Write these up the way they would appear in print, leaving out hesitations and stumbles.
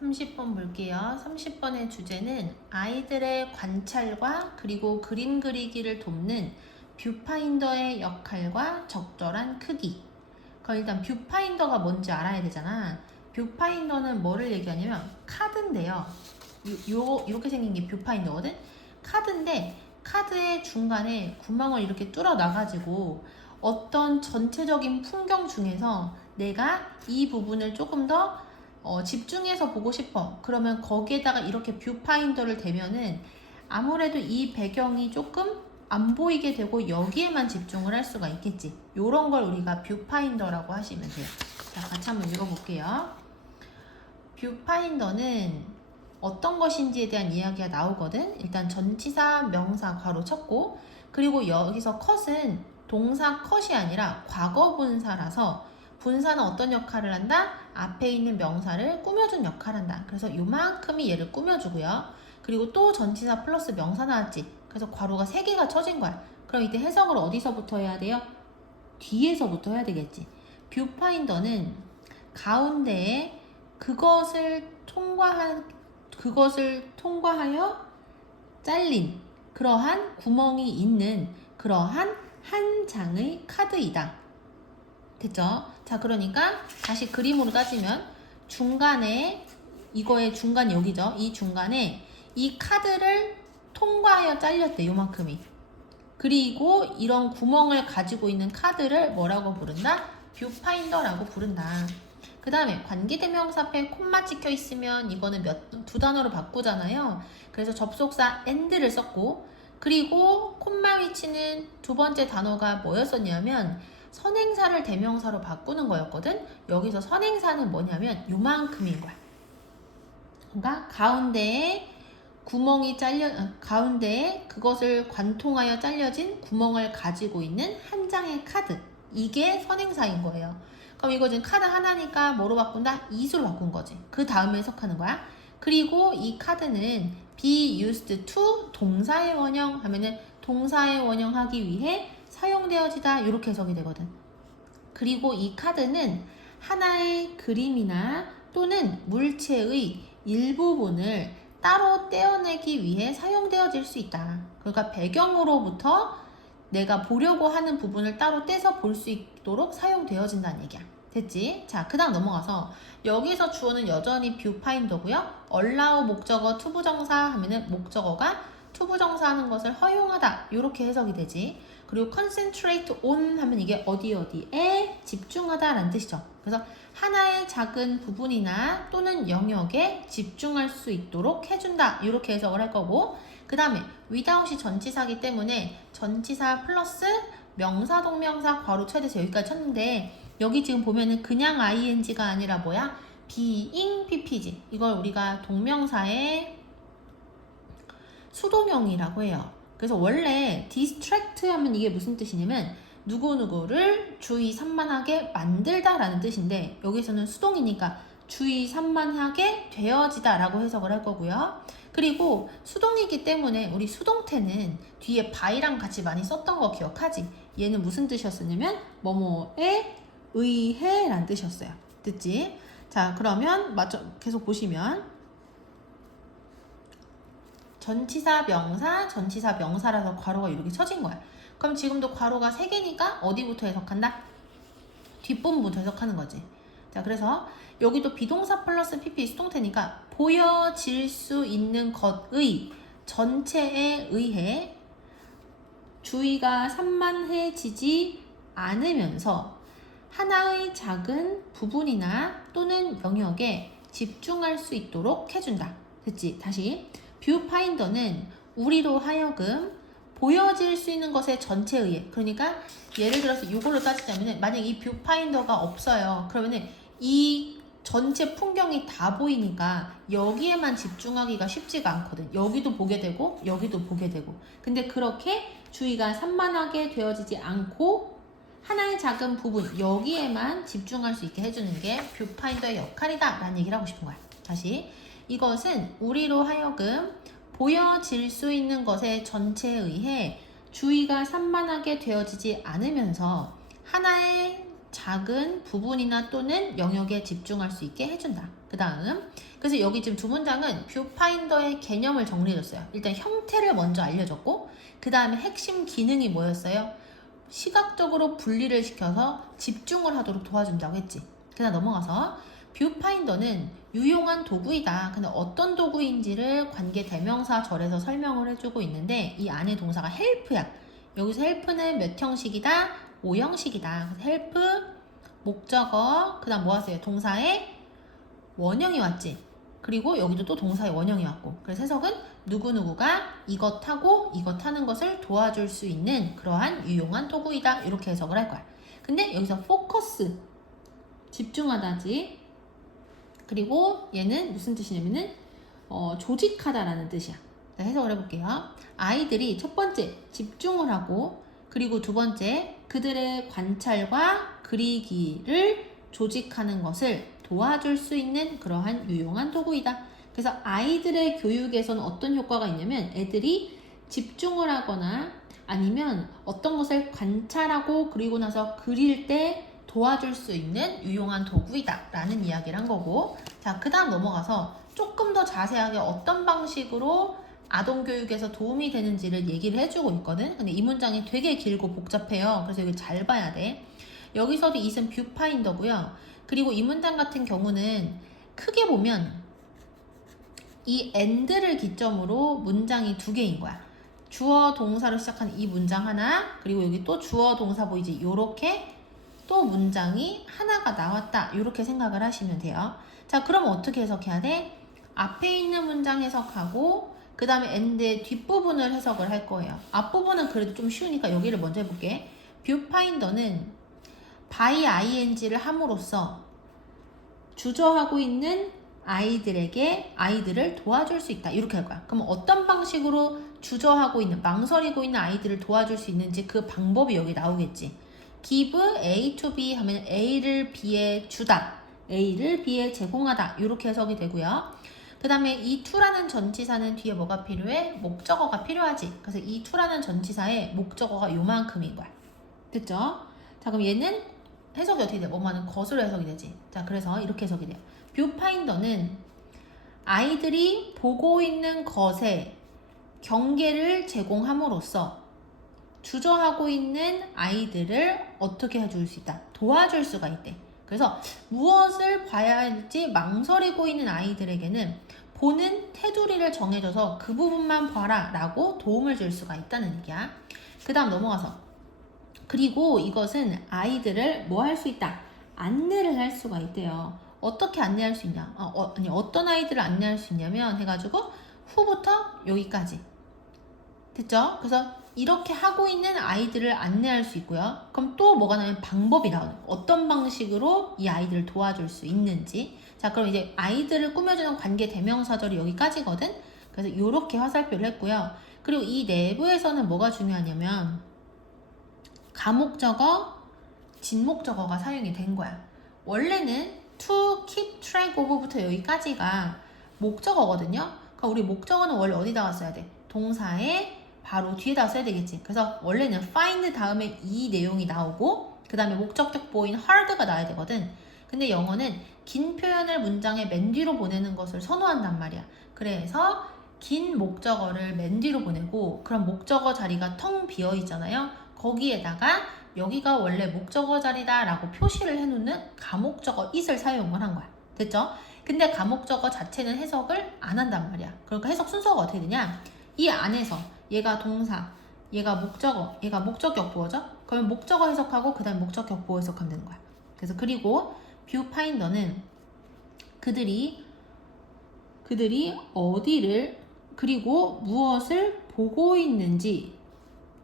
30번 볼게요. 30번의 주제는 아이들의 관찰과 그리고 그림 그리기를 돕는 뷰파인더의 역할과 적절한 크기. 그럼 일단 뷰파인더가 뭔지 알아야 되잖아. 뷰파인더는 뭐를 얘기하냐면 카드인데요. 이렇게 생긴 게 뷰파인더거든. 카드인데 카드의 중간에 구멍을 이렇게 뚫어 놔가지고 어떤 전체적인 풍경 중에서 내가 이 부분을 조금 더 집중해서 보고 싶어. 그러면 거기에다가 이렇게 뷰파인더를 대면은 아무래도 이 배경이 조금 안 보이게 되고 여기에만 집중을 할 수가 있겠지. 요런 걸 우리가 뷰파인더라고 하시면 돼요. 자, 같이 한번 읽어볼게요. 뷰파인더는 어떤 것인지에 대한 이야기가 나오거든. 일단 전치사, 명사 괄호 쳤고, 그리고 여기서 컷은 동사 컷이 아니라 과거 분사라서 분사는 어떤 역할을 한다? 앞에 있는 명사를 꾸며준 역할을 한다. 그래서 요만큼이 얘를 꾸며주고요. 그리고 또 전치사 플러스 명사 나왔지. 그래서 괄호가 3개가 쳐진 거야. 그럼 이때 해석을 어디서부터 해야 돼요? 뒤에서부터 해야 되겠지. 뷰파인더는 가운데에 그것을 통과하여 잘린 그러한 구멍이 있는 그러한 한 장의 카드이다. 됐죠? 자, 그러니까 다시 그림으로 따지면 중간에 이거의 중간 여기죠. 이 중간에 이 카드를 통과하여 잘렸대. 요만큼이. 그리고 이런 구멍을 가지고 있는 카드를 뭐라고 부른다? 뷰파인더라고 부른다. 그 다음에 관계대명사 앞에 콤마 찍혀 있으면 이거는 두 단어로 바꾸잖아요. 그래서 접속사 and를 썼고, 그리고 콤마 위치는 두 번째 단어가 뭐였었냐면 선행사를 대명사로 바꾸는 거였거든. 여기서 선행사는 뭐냐면 요만큼인 거야. 그러니까 가운데에 그것을 관통하여 잘려진 구멍을 가지고 있는 한 장의 카드. 이게 선행사인 거예요. 그럼 이거 지금 카드 하나니까 뭐로 바꾼다? 이수로 바꾼 거지. 그 다음에 해석하는 거야. 그리고 이 카드는 be used to 동사의 원형 하면은 동사의 원형하기 위해 사용되어지다. 이렇게 해석이 되거든. 그리고 이 카드는 하나의 그림이나 또는 물체의 일부분을 따로 떼어내기 위해 사용되어질 수 있다. 그러니까 배경으로부터 내가 보려고 하는 부분을 따로 떼서 볼 수 있도록 사용되어진다는 얘기야. 됐지? 자, 그 다음 넘어가서 여기서 주어는 여전히 뷰파인더고요. allow 목적어 투부정사 하면은 목적어가 투부정사 하는 것을 허용하다. 이렇게 해석이 되지. 그리고 concentrate on 하면 이게 어디에 집중하다 라는 뜻이죠. 그래서 하나의 작은 부분이나 또는 영역에 집중할 수 있도록 해준다. 이렇게 해석을 할 거고, 그 다음에 without이 전치사기 때문에 전치사 플러스 명사, 동명사, 괄호 쳐야 여기까지 쳤는데, 여기 지금 보면은 그냥 ing가 아니라 뭐야? being pp지. 이걸 우리가 동명사의 수동형이라고 해요. 그래서 원래 distract 하면 이게 무슨 뜻이냐면 누구누구를 주의 산만하게 만들다 라는 뜻인데, 여기서는 수동이니까 주의 산만하게 되어지다 라고 해석을 할 거고요. 그리고 수동이기 때문에 우리 수동태는 뒤에 by랑 같이 많이 썼던 거 기억하지? 얘는 무슨 뜻이었냐면 뭐뭐에 의해 라는 뜻이었어요. 됐지? 자, 그러면 계속 보시면 전치사 명사라서 괄호가 이렇게 쳐진 거야. 그럼 지금도 괄호가 3개니까 어디부터 해석한다? 뒷부분부터 해석하는 거지. 자, 그래서 여기도 비동사 플러스 PP 수동태니까 보여질 수 있는 것의 전체에 의해 주의가 산만해지지 않으면서 하나의 작은 부분이나 또는 영역에 집중할 수 있도록 해준다. 됐지? 다시. 뷰파인더는 우리로 하여금 보여질 수 있는 것의 전체에 의해, 그러니까 예를 들어서 이걸로 따지자면 만약 이 뷰파인더가 없어요. 그러면은 이 전체 풍경이 다 보이니까 여기에만 집중하기가 쉽지가 않거든. 여기도 보게 되고 여기도 보게 되고. 근데 그렇게 주의가 산만하게 되어지지 않고 하나의 작은 부분 여기에만 집중할 수 있게 해주는 게 뷰파인더의 역할이다 라는 얘기를 하고 싶은 거야. 다시, 이것은 우리로 하여금 보여질 수 있는 것의 전체에 의해 주의가 산만하게 되어지지 않으면서 하나의 작은 부분이나 또는 영역에 집중할 수 있게 해준다. 그 다음, 그래서 여기 지금 두 문장은 뷰파인더의 개념을 정리해줬어요. 일단 형태를 먼저 알려줬고, 그 다음에 핵심 기능이 뭐였어요? 시각적으로 분리를 시켜서 집중을 하도록 도와준다고 했지. 그 다음 넘어가서 뷰파인더는 유용한 도구이다. 근데 어떤 도구인지를 관계 대명사 절에서 설명을 해주고 있는데 이 안에 동사가 help야. 여기서 help는 몇 형식이다? 5형식이다. help, 목적어, 그 다음 뭐 하세요? 동사의 원형이 왔지. 그리고 여기도 또 동사의 원형이 왔고. 그래서 해석은 누구누구가 이것하고 이것하는 것을 도와줄 수 있는 그러한 유용한 도구이다. 이렇게 해석을 할 거야. 근데 여기서 포커스, 집중하다지. 그리고 얘는 무슨 뜻이냐면은 조직하다라는 뜻이야. 자, 해석을 해볼게요. 아이들이 첫 번째 집중을 하고 그리고 두 번째 그들의 관찰과 그리기를 조직하는 것을 도와줄 수 있는 그러한 유용한 도구이다. 그래서 아이들의 교육에서는 어떤 효과가 있냐면 애들이 집중을 하거나 아니면 어떤 것을 관찰하고 그리고 나서 그릴 때 도와줄 수 있는 유용한 도구이다 라는 이야기를 한 거고, 자, 그 다음 넘어가서 조금 더 자세하게 어떤 방식으로 아동교육에서 도움이 되는지를 얘기를 해주고 있거든. 근데 이 문장이 되게 길고 복잡해요. 그래서 여기 잘 봐야 돼. 여기서도 이은 뷰파인더고요. 그리고 이 문장 같은 경우는 크게 보면 이 and를 기점으로 문장이 두 개인 거야. 주어 동사로 시작한 이 문장 하나, 그리고 여기 또 주어 동사 보이지? 요렇게 또 문장이 하나가 나왔다. 이렇게 생각을 하시면 돼요. 자, 그럼 어떻게 해석해야 돼? 앞에 있는 문장 해석하고 그 다음에 and의 뒷부분을 해석을 할 거예요. 앞부분은 그래도 좀 쉬우니까 여기를 먼저 해볼게. 뷰파인더는 by ing를 함으로써 주저하고 있는 아이들에게 아이들을 도와줄 수 있다. 이렇게 할 거야. 그럼 어떤 방식으로 주저하고 있는, 망설이고 있는 아이들을 도와줄 수 있는지 그 방법이 여기 나오겠지. give A to B 하면 A를 B에 주다, A를 B에 제공하다 이렇게 해석이 되고요. 그 다음에 이 to라는 전치사는 뒤에 뭐가 필요해? 목적어가 필요하지. 그래서 이 to라는 전치사의 목적어가 요만큼인 거야. 됐죠? 자, 그럼 얘는 해석이 어떻게 돼? 뭐만은 것으로 해석이 되지. 자, 그래서 이렇게 해석이 돼요. 뷰파인더는 아이들이 보고 있는 것에 경계를 제공함으로써 주저하고 있는 아이들을 어떻게 해줄 수 있다? 도와줄 수가 있대. 그래서 무엇을 봐야 할지 망설이고 있는 아이들에게는 보는 테두리를 정해줘서 그 부분만 봐라 라고 도움을 줄 수가 있다는 얘기야. 그 다음 넘어가서 그리고 이것은 아이들을 뭐 할 수 있다? 안내를 할 수가 있대요. 어떻게 안내할 수 있냐? 아니, 어떤 아이들을 안내할 수 있냐면 해가지고 후부터 여기까지. 됐죠? 그래서 이렇게 하고 있는 아이들을 안내할 수 있고요. 그럼 또 뭐가 나면 방법이 나오는 거예요. 어떤 방식으로 이 아이들을 도와줄 수 있는지. 자, 그럼 이제 아이들을 꾸며주는 관계 대명사절이 여기까지거든. 그래서 이렇게 화살표를 했고요. 그리고 이 내부에서는 뭐가 중요하냐면 가목적어, 진목적어가 사용이 된 거야. 원래는 to keep track of부터 여기까지가 목적어거든요. 그러니까 우리 목적어는 원래 어디다가 써야 돼? 동사에 바로 뒤에다 써야 되겠지. 그래서 원래는 find 다음에 이 내용이 나오고 그 다음에 목적격 보인 hard가 나와야 되거든. 근데 영어는 긴 표현을 문장의 맨 뒤로 보내는 것을 선호한단 말이야. 그래서 긴 목적어를 맨 뒤로 보내고 그럼 목적어 자리가 텅 비어 있잖아요. 거기에다가 여기가 원래 목적어 자리다 라고 표시를 해놓는 가목적어 it을 사용을 한 거야. 됐죠? 근데 가목적어 자체는 해석을 안 한단 말이야. 그러니까 해석 순서가 어떻게 되냐? 이 안에서 얘가 동사, 얘가 목적어, 얘가 목적격 보어죠? 그러면 목적어 해석하고 그 다음 목적격 보어 해석하면 되는 거야. 그래서 그리고 뷰파인더는 그들이 어디를 그리고 무엇을 보고 있는지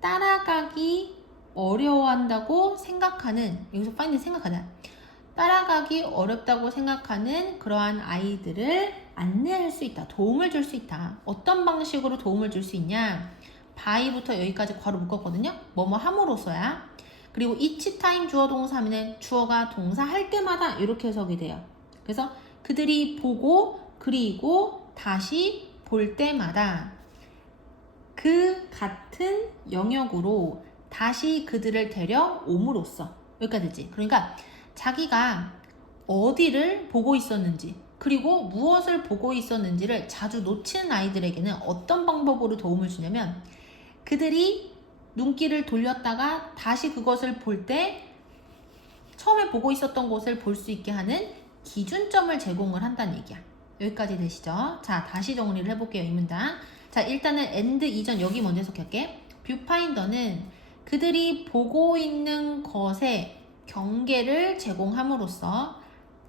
따라가기 어려워한다고 생각하는, 여기서 find 생각하는, 따라가기 어렵다고 생각하는 그러한 아이들을 안내할 수 있다. 도움을 줄 수 있다. 어떤 방식으로 도움을 줄 수 있냐? by부터 여기까지 괄호 묶었거든요. 뭐뭐 함으로써야. 그리고 each time 주어 동사 하면 주어가 동사 할 때마다 이렇게 해석이 돼요. 그래서 그들이 보고 그리고 다시 볼 때마다 그 같은 영역으로 다시 그들을 데려옴으로써 여기까지 됐지? 그러니까 자기가 어디를 보고 있었는지 그리고 무엇을 보고 있었는지를 자주 놓치는 아이들에게는 어떤 방법으로 도움을 주냐면 그들이 눈길을 돌렸다가 다시 그것을 볼 때 처음에 보고 있었던 곳을 볼 수 있게 하는 기준점을 제공을 한다는 얘기야. 여기까지 되시죠? 자, 다시 정리를 해볼게요. 이 문장. 자, 일단은 and 이전 여기 먼저 해석할게. 뷰파인더는 그들이 보고 있는 것의 경계를 제공함으로써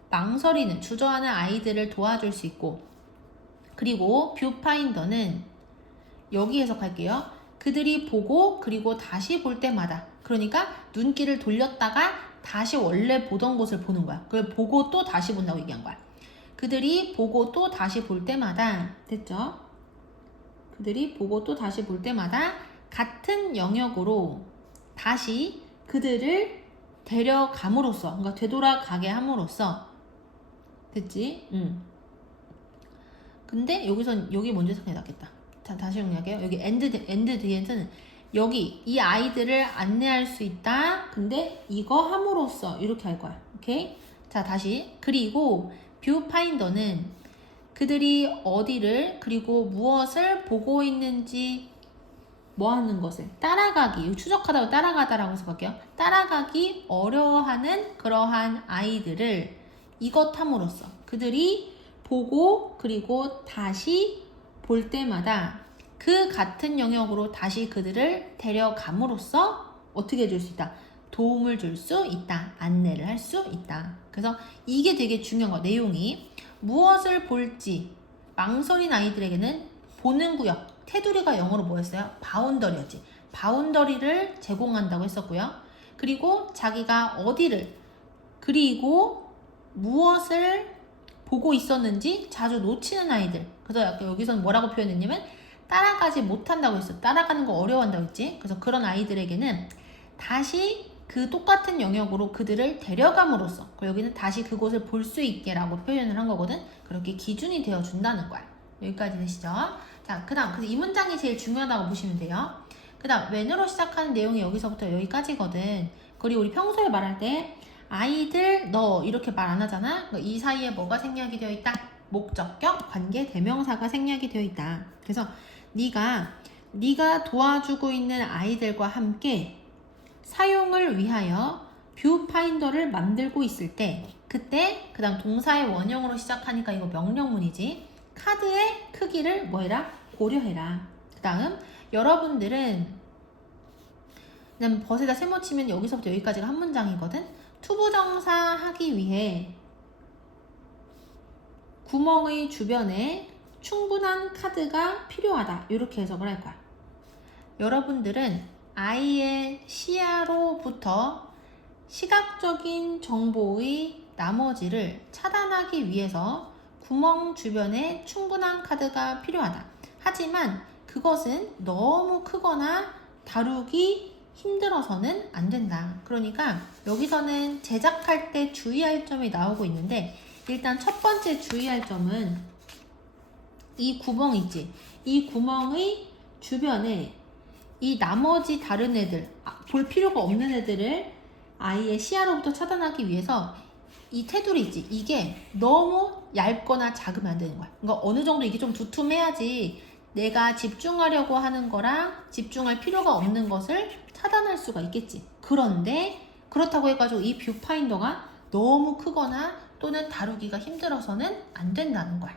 망설이는 주저하는 아이들을 도와줄 수 있고, 그리고 뷰파인더는 여기 해석할게요. 그들이 보고 그리고 다시 볼 때마다, 그러니까 눈길을 돌렸다가 다시 원래 보던 곳을 보는 거야. 그걸 보고 또 다시 본다고 얘기한 거야. 그들이 보고 또 다시 볼 때마다, 됐죠? 그들이 보고 또 다시 볼 때마다 같은 영역으로 다시 그들을 데려감으로써, 그러니까 되돌아가게 함으로써, 됐지? 근데 여기선 여기 먼저 생각이 낫겠다. 자, 다시 정리할게요. 여기 end 뒤에는 여기 이 아이들을 안내할 수 있다. 근데 이거 함으로써 이렇게 할 거야. 오케이? 자, 다시. 그리고 뷰파인더는 그들이 어디를 그리고 무엇을 보고 있는지 뭐 하는 것을 따라가기, 추적하다고 따라가다라고 해서 볼게요. 따라가기 어려워하는 그러한 아이들을 이것 함으로써 그들이 보고 그리고 다시 볼 때마다 그 같은 영역으로 다시 그들을 데려감으로써 어떻게 해줄 수 있다? 도움을 줄 수 있다. 안내를 할 수 있다. 그래서 이게 되게 중요한 거. 내용이 무엇을 볼지 망설인 아이들에게는 보는 구역, 테두리가 영어로 뭐였어요? 바운더리였지. 바운더리를 제공한다고 했었고요. 그리고 자기가 어디를 그리고 무엇을 보고 있었는지 자주 놓치는 아이들. 그래서 약간 여기서는 뭐라고 표현했냐면 따라가지 못한다고 했어. 따라가는 거 어려워한다고 했지. 그래서 그런 아이들에게는 다시 그 똑같은 영역으로 그들을 데려감으로써 여기는 다시 그곳을 볼 수 있게 라고 표현을 한 거거든. 그렇게 기준이 되어 준다는 거야. 여기까지 되시죠? 자, 그 다음 이 문장이 제일 중요하다고 보시면 돼요. 그 다음 when으로 시작하는 내용이 여기서부터 여기까지거든. 그리고 우리 평소에 말할 때 아이들, 너 이렇게 말 안 하잖아. 이 사이에 뭐가 생략이 되어 있다? 목적격, 관계, 대명사가 생략이 되어 있다. 그래서 네가 도와주고 있는 아이들과 함께 사용을 위하여 뷰파인더를 만들고 있을 때 그때 그 다음 동사의 원형으로 시작하니까 이거 명령문이지. 카드의 크기를 뭐해라? 고려해라. 그 다음 여러분들은 그다음 벗에다 세모 치면 여기서부터 여기까지가 한 문장이거든. 투부정사 하기 위해 구멍의 주변에 충분한 카드가 필요하다. 이렇게 해석을 할 거야. 여러분들은 아이의 시야로부터 시각적인 정보의 나머지를 차단하기 위해서 구멍 주변에 충분한 카드가 필요하다. 하지만 그것은 너무 크거나 다루기 힘들어서는 안 된다. 그러니까 여기서는 제작할 때 주의할 점이 나오고 있는데 일단 첫 번째 주의할 점은 이 구멍 있지? 이 구멍의 주변에 이 나머지 다른 애들, 볼 필요가 없는 애들을 아이의 시야로부터 차단하기 위해서 이 테두리 있지? 이게 너무 얇거나 작으면 안 되는 거야. 그러니까 어느 정도 이게 좀 두툼해야지 내가 집중하려고 하는 거랑 집중할 필요가 없는 것을 차단할 수가 있겠지. 그런데 그렇다고 해가지고 이 뷰파인더가 너무 크거나 또는 다루기가 힘들어서는 안 된다는 거야.